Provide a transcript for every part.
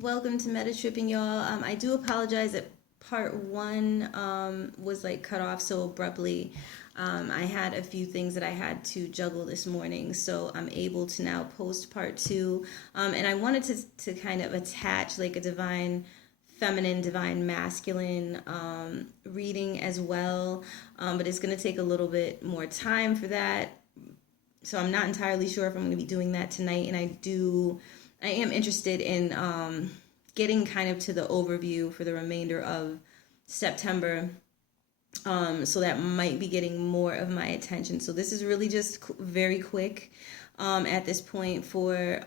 Welcome to Meta Tripping, y'all. I do apologize that part one was like cut off so abruptly. I had a few things that I had to juggle this morning, so I'm able to now post part two. And I wanted to kind of attach like a divine feminine, divine masculine reading as well, but it's going to take a little bit more time for that. So I'm not entirely sure if I'm going to be doing that tonight, and I am interested in getting kind of to the overview for the remainder of September. So that might be getting more of my attention. So this is really just very quick at this point for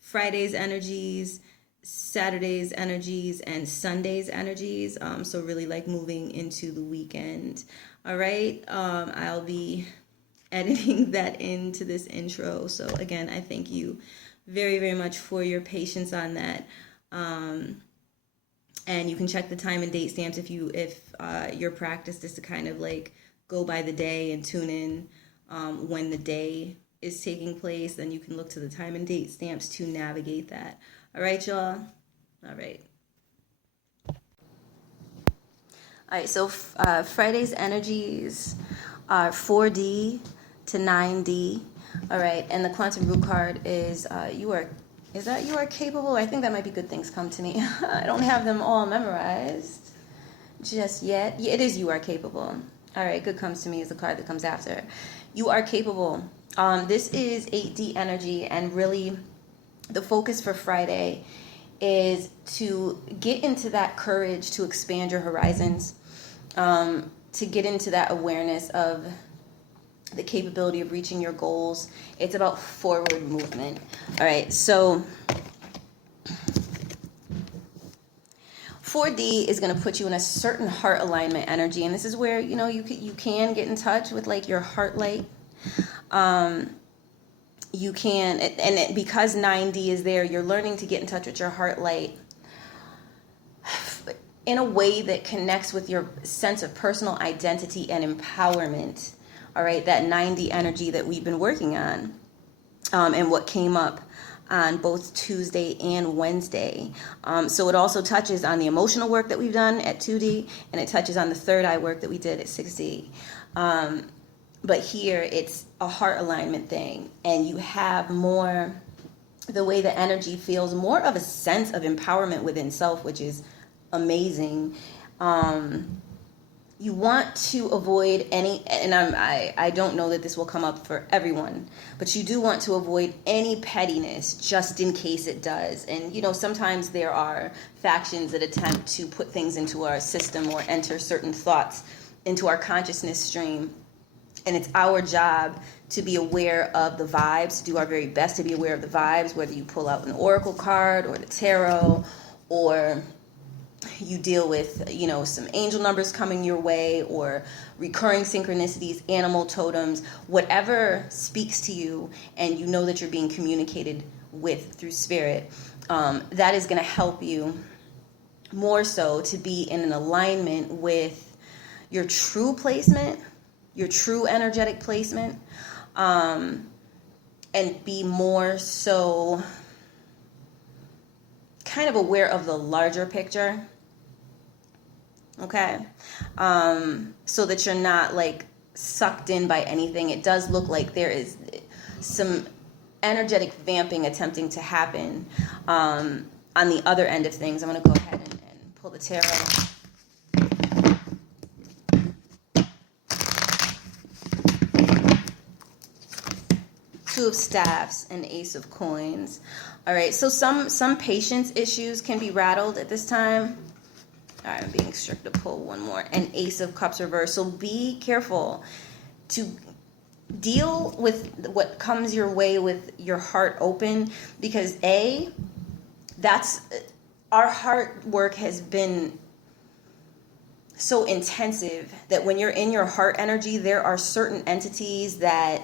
Friday's energies, Saturday's energies, and Sunday's energies. So really like moving into the weekend. All right. I'll be editing that into this intro. So again, I thank you very, very much for your patience on that. And you can check the time and date stamps if your practice is to kind of like go by the day and tune in when the day is taking place. Then you can look to the time and date stamps to navigate that. All right, y'all. All right. All right. So Friday's energies are 4D to 9D. All right, and the quantum root card is you are capable? I think that might be good things come to me. I don't have them all memorized just yet. Yeah, it is you are capable. All right, good comes to me is the card that comes after. You are capable. This is 8D energy, and really the focus for Friday is to get into that courage to expand your horizons, to get into that awareness of the capability of reaching your goals. It's about forward movement. All right, so 4D is going to put you in a certain heart alignment energy, and this is where you can get in touch with like your heart light. You can, and because 9D is there, you're learning to get in touch with your heart light in a way that connects with your sense of personal identity and empowerment. All right, that 9D energy that we've been working on, and what came up on both Tuesday and Wednesday. So it also touches on the emotional work that we've done at 2D, and it touches on the third eye work that we did at 6D. But here it's a heart alignment thing, and you have more, the way the energy feels, more of a sense of empowerment within self, which is amazing. You want to avoid any, and I don't know that this will come up for everyone, but you do want to avoid any pettiness just in case it does. And, sometimes there are factions that attempt to put things into our system or enter certain thoughts into our consciousness stream. And it's our job to be aware of the vibes, do our very best to be aware of the vibes, whether you pull out an oracle card or the tarot, or you deal with, some angel numbers coming your way, or recurring synchronicities, animal totems, whatever speaks to you and you know that you're being communicated with through spirit. That is going to help you more so to be in an alignment with your true placement, your true energetic placement, and be more so kind of aware of the larger picture, okay? So that you're not like sucked in by anything. It does look like there is some energetic vamping attempting to happen on the other end of things. I'm going to go ahead and pull the tarot. Two of Staffs and Ace of Coins. All right, so some patience issues can be rattled at this time. All right, I'm being strict to pull one more. And Ace of Cups reverse. So be careful to deal with what comes your way with your heart open, because that's our heart work has been so intensive that when you're in your heart energy, there are certain entities that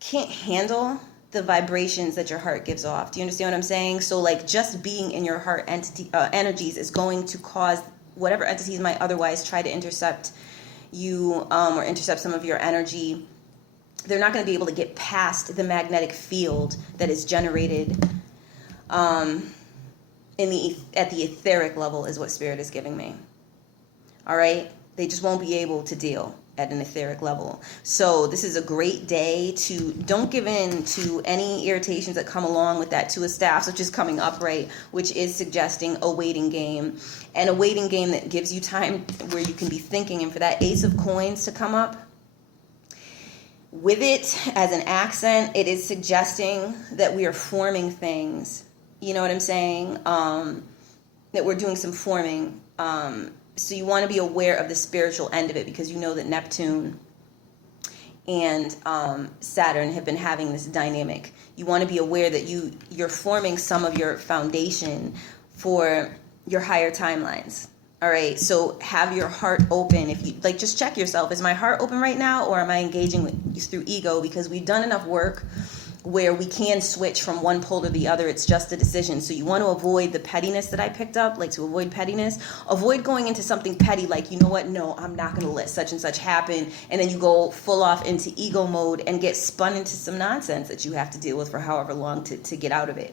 can't handle the vibrations that your heart gives off. Do you understand what I'm saying? So like just being in your heart energies is going to cause whatever entities might otherwise try to intercept you, or intercept some of your energy. They're not going to be able to get past the magnetic field that is generated at the etheric level is what Spirit is giving me. All right? They just won't be able to deal at an etheric level. So this is a great day to don't give in to any irritations that come along with that Two of Staffs, which is coming up, right? Which is suggesting a waiting game, and a waiting game that gives you time where you can be thinking. And for that Ace of Coins to come up, with it as an accent, it is suggesting that we are forming things. You know what I'm saying? That we're doing some forming. So you want to be aware of the spiritual end of it, because you know that Neptune and Saturn have been having this dynamic. You want to be aware that you're forming some of your foundation for your higher timelines. All right, so have your heart open. If you like, just check yourself. Is my heart open right now, or am I engaging with you through ego? Because we've done enough work where we can switch from one pole to the other. It's just a decision. So you want to avoid the pettiness that I picked up, like to avoid pettiness. Avoid going into something petty, like, you know what, no, I'm not going to let such and such happen. And then you go full off into ego mode and get spun into some nonsense that you have to deal with for however long to get out of it.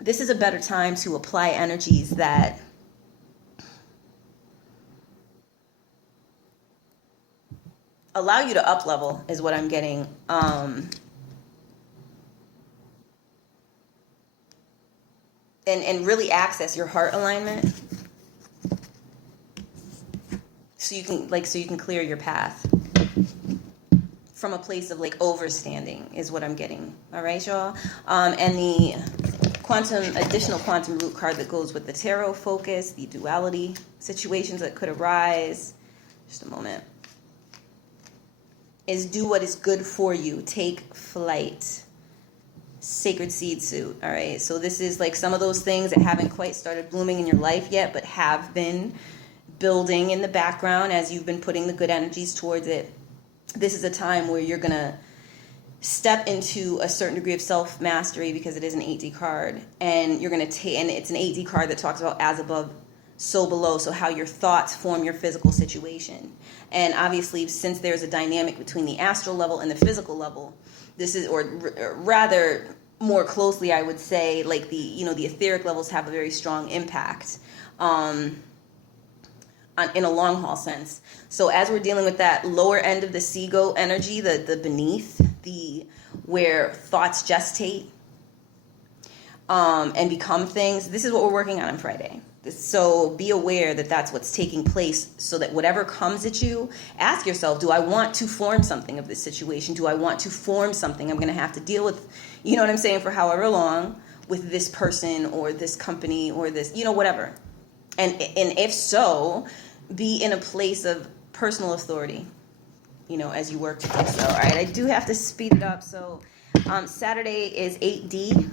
This is a better time to apply energies that allow you to up level, is what I'm getting. And really access your heart alignment, so you can clear your path from a place of like overstanding, is what I'm getting. All right, y'all. And the additional quantum root card that goes with the tarot focus, the duality situations that could arise. Just a moment. Is do what is good for you. Take flight. Sacred seed suit. All right. So this is like some of those things that haven't quite started blooming in your life yet, but have been building in the background as you've been putting the good energies towards it. This is a time where you're going to step into a certain degree of self-mastery, because it is an 8D card, and you're going to take, and it's an 8D card that talks about as above, so below. So how your thoughts form your physical situation. And obviously, since there's a dynamic between the astral level and the physical level, this is, or rather more closely, I would say, like the etheric levels have a very strong impact in a long haul sense. So as we're dealing with that lower end of the seago energy, the beneath, where thoughts gestate and become things, this is what we're working on Friday. So be aware that that's what's taking place, so that whatever comes at you, ask yourself, do I want to form something of this situation? Do I want to form something I'm going to have to deal with, you know what I'm saying, for however long, with this person or this company or this, whatever. And if so, be in a place of personal authority, as you work to do so. All right, I do have to speed it up. So Saturday is 8D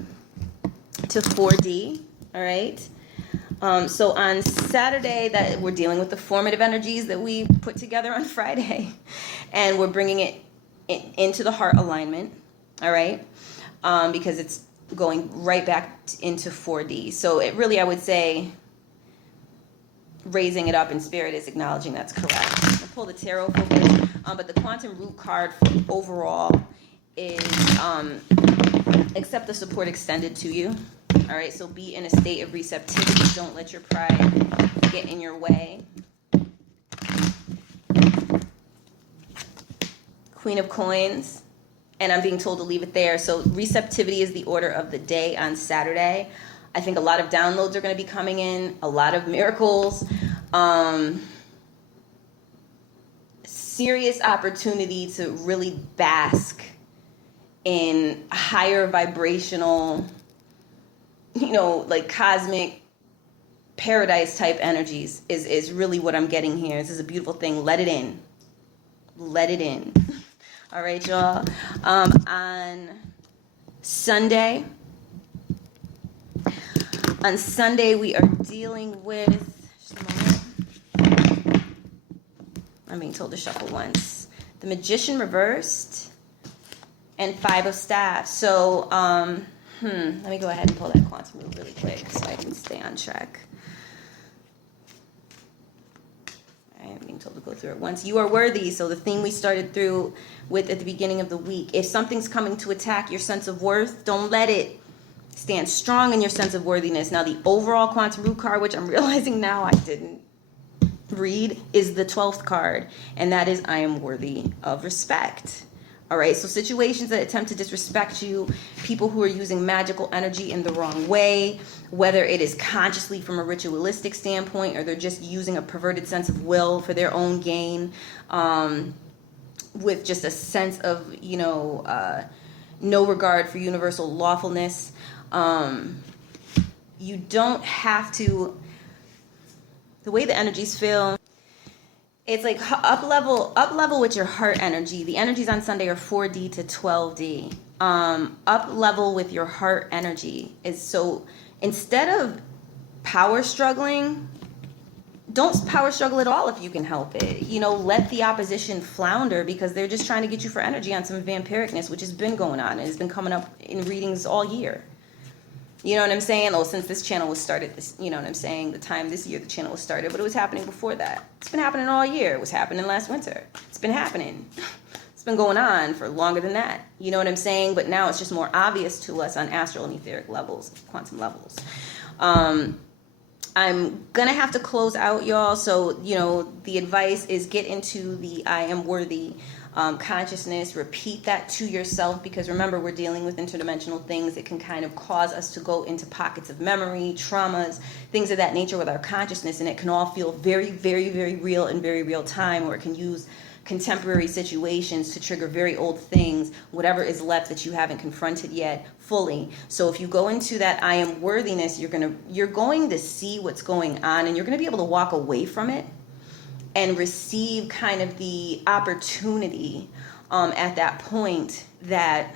to 4D, all right? So on Saturday, that we're dealing with the formative energies that we put together on Friday, and we're bringing it into the heart alignment, all right? Because it's going right back into 4D. So it really, I would say, raising it up in spirit is acknowledging that's correct. I'll pull the tarot focus, but the quantum root card overall is accept the support extended to you. All right, so be in a state of receptivity. Don't let your pride get in your way. Queen of Coins, and I'm being told to leave it there. So receptivity is the order of the day on Saturday. I think a lot of downloads are going to be coming in, a lot of miracles, serious opportunity to really bask in higher vibrational, like cosmic paradise type energies is really what I'm getting here. This is a beautiful thing. Let it in. Let it in. All right, y'all. On Sunday, we are dealing with, just a moment. I'm being told to shuffle once. The Magician reversed and 5 of Staffs. So, let me go ahead and pull that quantum root really quick so I can stay on track. All right, I'm being told to go through it once. You are worthy. So the thing we started through with at the beginning of the week. If something's coming to attack your sense of worth, don't let it. Stand strong in your sense of worthiness. Now, the overall quantum root card, which I'm realizing now I didn't read, is the 12th card, and that is I am worthy of respect. All right, so situations that attempt to disrespect you, people who are using magical energy in the wrong way, whether it is consciously from a ritualistic standpoint or they're just using a perverted sense of will for their own gain, with just a sense of, no regard for universal lawfulness. You don't have to, the way the energies feel, it's like up level with your heart energy. The energies on Sunday are 4D to 12D. Up level with your heart energy is, so instead of power struggling, don't power struggle at all if you can help it. Let the opposition flounder, because they're just trying to get you for energy on some vampiricness, which has been going on and has been coming up in readings all year. You know what I'm saying? Oh, since this channel was started, you know what I'm saying? The time this year the channel was started, but it was happening before that. It's been happening all year. It was happening last winter. It's been happening. It's been going on for longer than that. You know what I'm saying? But now it's just more obvious to us on astral and etheric levels, quantum levels. I'm going to have to close out, y'all. So, the advice is get into the I am worthy consciousness. Repeat that to yourself, because remember, we're dealing with interdimensional things that can kind of cause us to go into pockets of memory, traumas, things of that nature with our consciousness, and it can all feel very, very, very real in very real time, or it can use contemporary situations to trigger very old things, whatever is left that you haven't confronted yet fully. So if you go into that I am worthiness, you're going to see what's going on, and you're going to be able to walk away from it and receive kind of the opportunity at that point that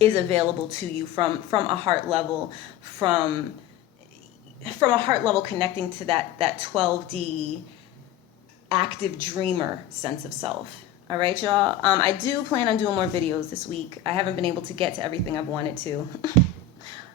is available to you from a heart level, from a heart level connecting to that 12D active dreamer sense of self. All right, y'all. I do plan on doing more videos this week. I haven't been able to get to everything I've wanted to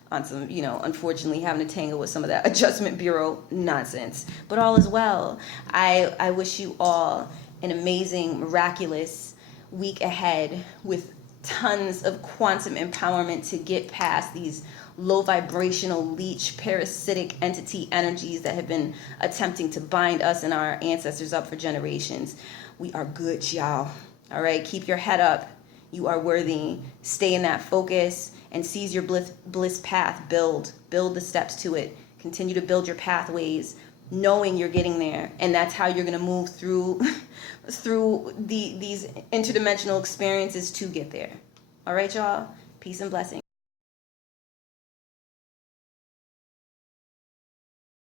on some, unfortunately having to tangle with some of that Adjustment Bureau nonsense. But all is well. I wish you all an amazing, miraculous week ahead with tons of quantum empowerment to get past these low vibrational leech parasitic entity energies that have been attempting to bind us and our ancestors up for generations. We are good, y'all. All right, keep your head up. You are worthy. Stay in that focus and seize your bliss path. Build the steps to it. Continue to build your pathways, knowing you're getting there, and that's how you're going to move through these interdimensional experiences to get there. All right, y'all. Peace and blessings.